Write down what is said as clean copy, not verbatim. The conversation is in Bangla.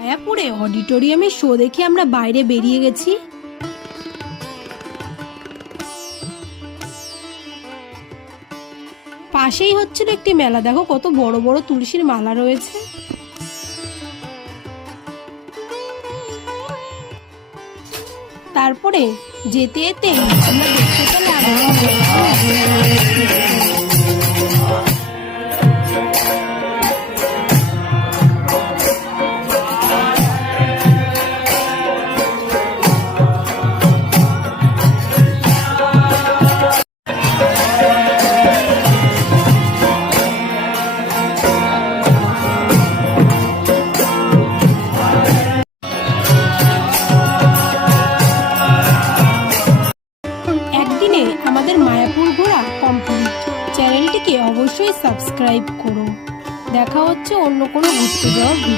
মায়াপুরে অডিটোরিয়ামে শো দেখে আমরা বাইরে বেরিয়ে গেছি। পাশেই হচ্ছিল একটি মেলা, দেখো কত বড় বড় তুলসীর মালা রয়েছে। তারপরে যেতে যেতে আমরা দেখতে পেলাম একদিনে আমাদের মায়াপুর ঘোরা কমপ্লিট। চ্যানেলটিকে অবশ্যই সাবস্ক্রাইব করো। দেখা হচ্ছে অন্য কোনো ঘুরতে যাওয়ার ভিডিও।